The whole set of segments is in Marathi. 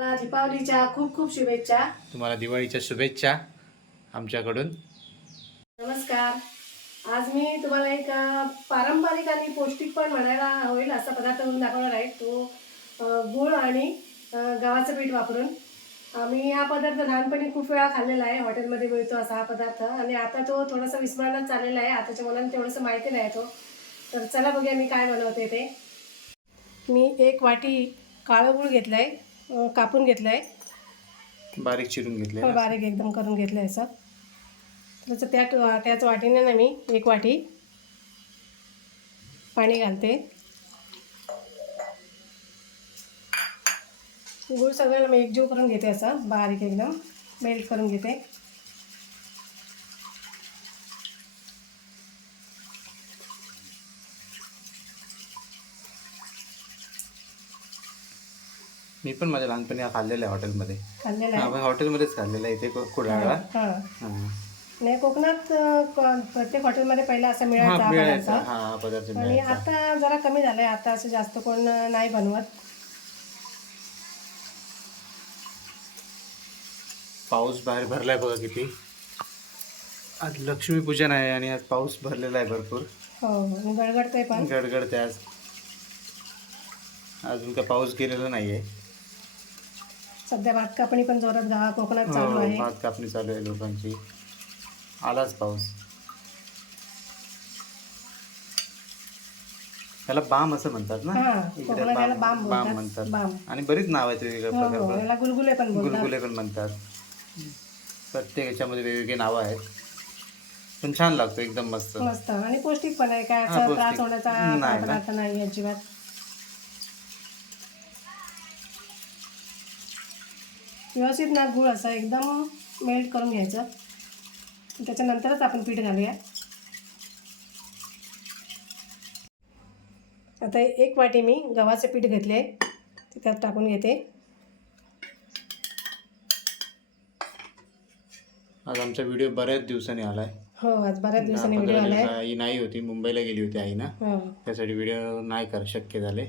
मला दीपावलीच्या खूप खूप शुभेच्छा. तुम्हाला दिवाळीच्या शुभेच्छा आमच्याकडून. नमस्कार. आज मी तुम्हाला एक अ, पारंपरिक आणि पौष्टिक पण म्हणायला होईल असा पदार्थ करून दाखवणार आहे. तो अ, गूळ आणि अ, गव्हाचं पीठ वापरून. आम्ही हा पदार्थ लहानपणी खूप वेळा खाल्लेला आहे. हॉटेलमध्ये मिळतो असा हा पदार्थ. आणि आता तो थोडासा विस्मरणात चाललेला आहे. आताच्या मुलांना तेवढंसं माहिती नाही तो. तर चला बघूया मी काय बनवते ते. मी एक वाटी काळं गूळ घेतलं आहे कापून घेतलं आहे बारीक चिरून घेतले हो, बारीक एकदम करून घेतलं आहे असं. त्याचं त्या त्याच वाटीने ना मी एक वाटी पाणी घालते. गूळ सगळ्याला मी एकजीव करून घेते असं बारीक एकदम मेल्ट करून घेते. मी पण माझ्या लहानपणी खाल्लेला आहे हॉटेलमध्ये. खाल्लेलं आहे? हॉटेलमध्येच खाल्लेला आहे इथे कुडाळला. हां नाही कोकणात क- प्रत्येक हॉटेलमध्ये पहिला असं मिळायचा हा मिळायचा. पदार्थ. हा पदार्थ आणि मिळायचा. आता जरा कमी झालंय आता असं जास्त कोण नाही बनवत. पाऊस बाहेर भरलाय बघा किती. आज लक्ष्मीपूजन आहे आणि आज पाऊस भरलेला आहे भरपूर. हो आणि गडगडतंय पण. गडगडते आज. अजून काय पाऊस गेलेला नाहीये. सध्या भात कापणी पण जोरात गावा कोकणात चालू हो, आहे. भात कापणी चालू आहे लोकांची. आलाच पाऊस. त्याला बाम असं म्हणतात ना? इकडे बाम म्हणतात बाम आणि बरीच नाव आहेत वेगवेगळ्या हो हो प्रकार गुलगुले पण गुलगुले पण म्हणतात. प्रत्येक याच्यामध्ये वेगवेगळी नावं आहेत. पण छान लागतो एकदम मस्त. मस्त. आणि पौष्टिक पण आहे काय. त्रास होण्याचा नाही अजिबात. व्यवस्थित ना गुळ असं एकदम मेल्ट करून घ्यायचं. त्याच्यानंतरच आपण पीठ घालूया. आता एक वाटी मी गव्हाचे पीठ घेतले ते त्यात टाकून घेते. आज आमचा व्हिडिओ बऱ्याच दिवसांनी आलाय. हो आज बऱ्याच दिवसांनी व्हिडिओ आलाय. आई नाही होती मुंबईला गेली होती आई ना. हो. त्यासाठी व्हिडिओ नाही कर शक्य झाले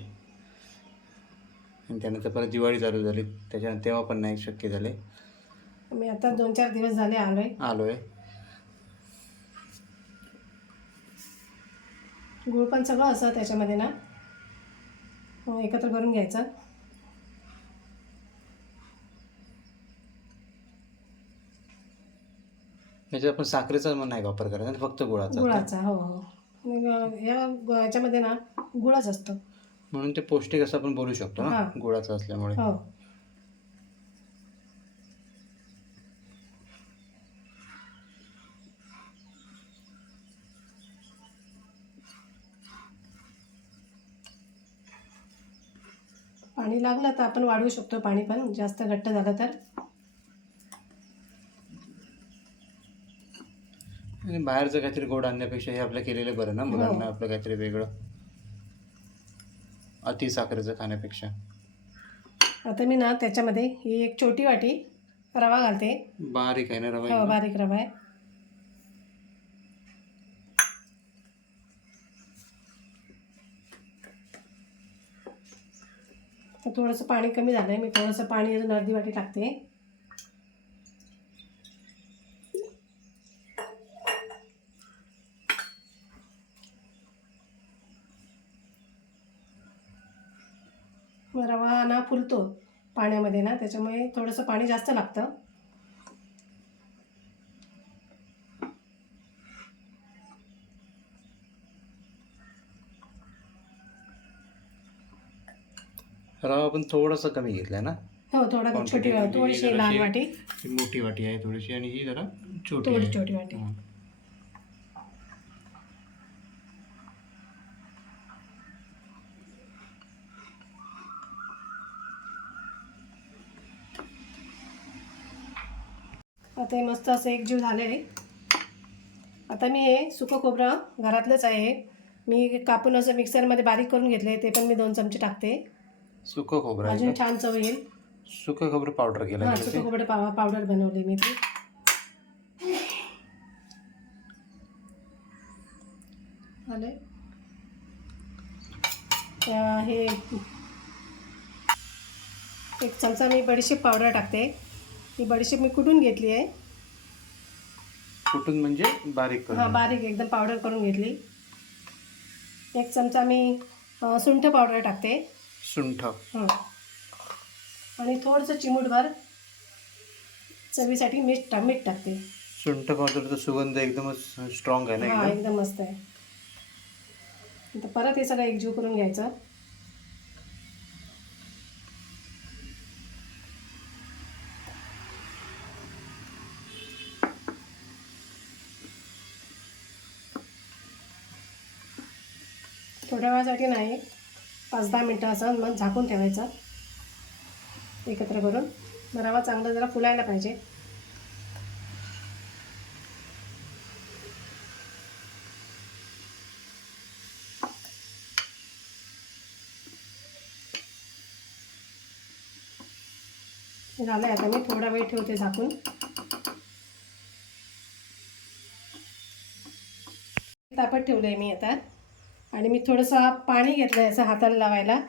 आणि त्यानंतर परत दिवाळी चालू झाली. त्याच्यानंतर तेव्हा पण नाही शक्य झाले. मी आता दोन चार दिवस झाले आलोय. आलोय. गुळ पण सगळं असं त्याच्यामध्ये ना. हो, एकत्र करून घ्यायचं. याच्यात आपण साखरेचा पण नाही वापर करायचा फक्त गुळाचा. गुळाचा हो हो. या याच्यामध्ये ना गुळच असतो. म्हणून ते पौष्टिक असं आपण बोलू शकतो ना हा. गुळाचं असल्यामुळे. हो. पाणी लागलं तर आपण वाढवू शकतो पाणी पण जास्त घट्ट झालं तर. आणि बाहेरचं काहीतरी गोड आणण्यापेक्षा हे आपलं केलेलं बरं ना मुलांना आपलं काहीतरी वेगळं. अति साखरेचं खाण्यापेक्षा. आता मी ना त्याच्यामध्ये ही एक छोटी वाटी रवा घालते. बारीक आहे ना रवा हो एकदम? बारीक रवा आहे. तर थोडंसं पाणी कमी झालं आहे मी थोडंसं पाणी अजून अर्धी वाटी टाकते. रवा ना फुलतो पाण्यामध्ये ना त्याच्यामुळे थोडंसं पाणी जास्त लागतं. रवा पण थोडासा कमी घेतलाय ना? हो थोडा छोटी थोडीशी लहान वाटी. ही मोठी वाटी आहे थोडीशी आणि ही जरा छोटी छोटी वाटी. आता हे मस्त असं एकजीव झालं आहे. आता मी हे सुकं खोबरं घरातलंच आहे. मी कापून असं मिक्सरमध्ये बारीक करून घेतले ते पण मी दोन चमचे टाकते. सुकं खोबरं आहे अजून का? छान चव येईल. सुकं खोबरं पावडर केलं हां सुकं? खोबरं पाव पावडर बनवली मी ती. आले. हे एक चमचा मी बडीशेप पावडर टाकते. ही बडीशेप मी कुटून घेतली आहे? कुठून म्हणजे बारीक हां करून बारीक एकदम पावडर करून घेतली. एक चमचा मी अ, सुंठ पावडर टाकते. सुंठ. हं. आणि थोडंसं चिमूटभर चवीसाठी मीठ टा मीठ टाकते. सुंठ पावडरचा सुगंध एकदमच स्ट्रॉंग आहे ना हां एकदम? एकदम मस्त आहे. आता परत हे सगळं एकजीव करून घ्यायचं. थोड्या वेळासाठी नाही. पाच दहा मिनटं असं मग झाकून ठेवायचं. एकत्र करून. मग रवा चांगला जरा फुलायला पाहिजे. झालं आहे आता मी थोडा वेळ ठेवते झाकून. तापत ठेवलं आहे मी आता. आणि मी थोडंसं पाणी घेतलं आहे असं हाताला लावायला.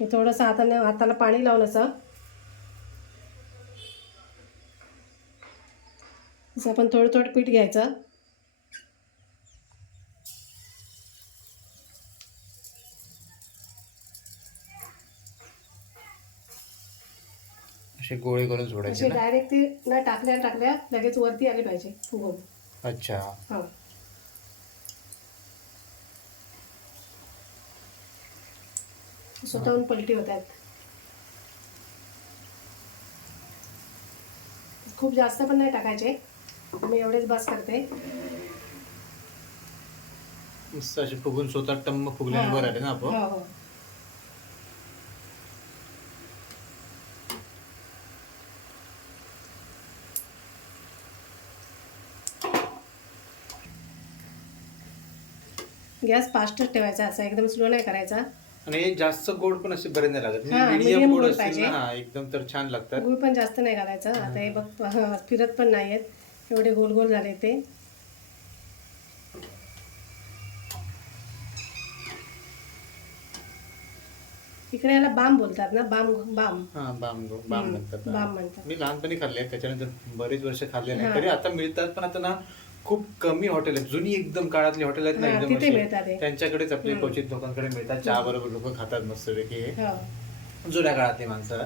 मी थोडंसं हाताने हाताला पाणी लावून असं. असं आपण थोडं थोडं पीठ घ्यायचं. असे गोळे करून सोडायचे डायरेक्ट ते न टाकल्या टाकल्या लगेच वरती आले पाहिजे. गोल. अच्छा. हां. स्वतःहून पलटी होत आहेत. खूप जास्त पण नाही टाकायचे. मी एवढेच बस करते. मस्त असे फुगून स्वतः टम्म फुगल्याने बरं आले ना आपण हो हो. गॅस फास्टच ठेवायचा असा एकदम स्लो नाही करायचा. आणि हे जास्त गोड पण असे बरे नाही लागत. हा, मीडियम गोड गोड असतील पाहिजे. ना हा एकदम तर छान लागतात. गुळ पण जास्त नाही घालायचं. आता हे बघ फिरत पण नाही आहेत एवढे गोल गोल झाले ते. इकडे याला बाम बोलतात ना बाम बाम. हा बाम गो- बाम हम्म, म्हणतात. बाम. म्हणतात. मी लहानपणी खाल्ले त्याच्यानंतर बरेच वर्ष खाल्ले नाही. तरी आता मिळतात पण आता ना खूप कमी हॉटेल आहेत. जुनी एकदम काळातली हॉटेल आहेत ना हा, एकदम तिथे अशी. मिळतात हे. त्यांच्याकडेच आपले क्वचित लोकांकडे मिळतात. चहा बरोबर लोक खातात मस्त पैकी हे हो. जुन्या काळातली माणसं.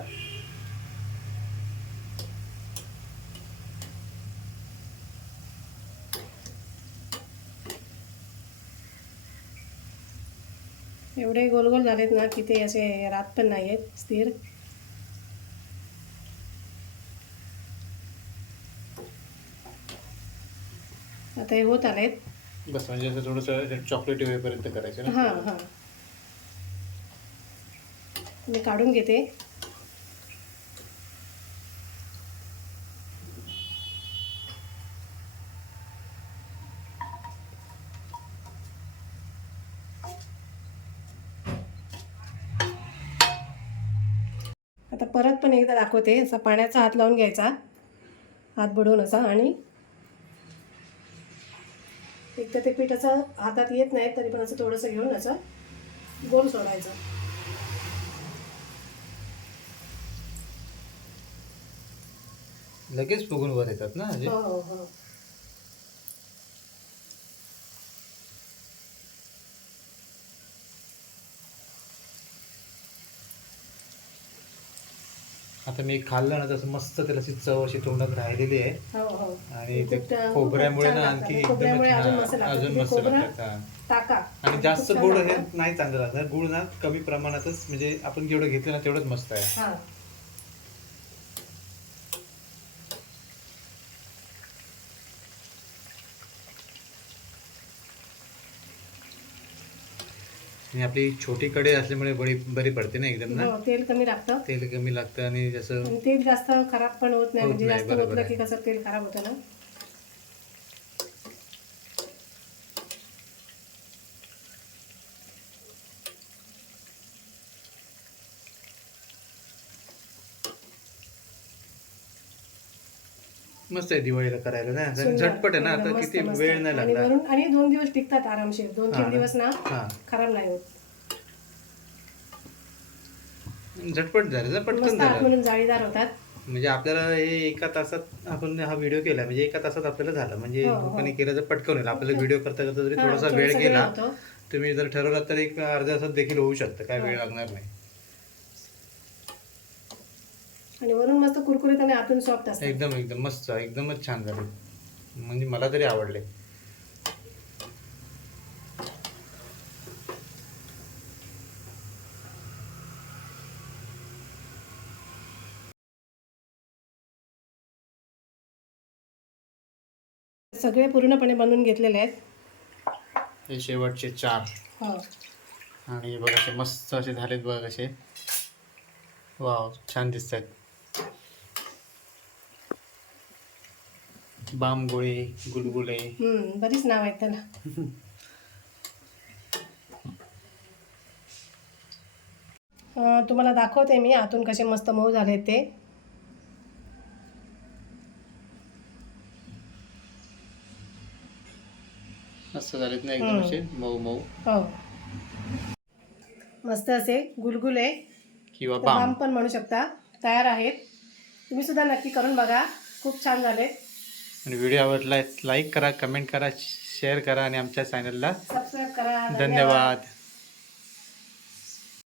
एवढे गोल गोल झालेत ना की ते असे रात पण नाही आहेत स्थिर. आता हे होत आलेत. बस म्हणजे असं थोडंसं चॉकलेटी होईपर्यंत करायचं ना? हां हां. मी काढून घेते. आता परत पण एकदा दाखवते. असा पाण्याचा हात लावून घ्यायचा. हात बुडवून असा आणि एक तर ते पीठ असं हातात येत नाही तरी पण असं थोडंसं घेऊन असं गोल सोडायचं. लगेच फुगून वर येतात ना हो हो. आता मी खाल्लं ना तसं मस्त त्याला अशी चव अशी तोंडात राहिलेली आहे हो हो आणि ते खूप खोबऱ्यामुळे खूप ना छान आणखी लागतं. एकदम खोबऱ्यामुळे अजून मस्त लागतं. अजून तुम्ही मस्त खोबरं लागतात हा. टाका आणि जास्त खूप छान गोड हे लागतं. नाही चांगलं गुळ ना कमी प्रमाणातच म्हणजे आपण जेवढं घेतलं ना तेवढंच मस्त आहे हा आणि आपली छोटी कढई असल्यामुळे बरी बरी पडते ना एकदम ना? हो तेल कमी लागतं. तेल कमी लागतं आणि जसं आणि तेल जास्त खराब पण होत नाही होत म्हणजे नाही, जास्त बरोबर की. कसं तेल खराब होतं ना? मस्त आहे दिवाळीला करायला ना. सुंदर. झटपट आहे ना आता मस्त, किती मस्त. वेळ नाही आणि लागला. वरून आणि दोन दिवस टिकतात आरामशीर. दोन हा तीन ना. दिवस ना हा. खराब नाही होत. झटपट झालं ना पटकन मस्त झालं. आतमधून जाळीदार होतात. म्हणजे आपल्याला हे एका तासात आपण हा व्हिडिओ केला म्हणजे एका तासात आपल्याला झालं. म्हणजे हो, हो. लोकांनी केलं तर पटकन होईल. आपल्याला व्हिडिओ करता करता जरी हा, थोडासा थोडासा वेळ वेळ गेला होतो. तुम्ही जर ठरवलात तर एक अर्ध्या तासात देखील होऊ शकतं. काय वेळ हो. लागणार नाही. आणि वरून मस्त कुरकुरीत आणि आतून सॉफ्ट असतात एकदम एकदम. मस्त. एकदमच छान झाले. म्हणजे मला तरी आवडले. सगळे पूर्णपणे बनवून घेतलेले आहेत. हे शेवटचे चार. हो. आणि बघा असे मस्त असे झालेत बघा कसे. वाव छान दिसत आहेत बामगोळे गुलगुले. हम्म, बरीच नाव आहेत त्याला. अं, तुम्हाला दाखवते मी आतून कसे मस्त मऊ झाले ते. मस्त झालेत ना एकदम हम्म. असे मऊ मऊ. हो. मस्त असे गुलगुले. किंवा बाम. बाम पण म्हणू शकता. तयार आहेत. तुम्ही सुद्धा नक्की करून बघा. खूप छान झाले आणि व्हिडिओ आवडला लाईक करा कमेंट करा शेअर करा आणि आमच्या चॅनलला धन्यवाद.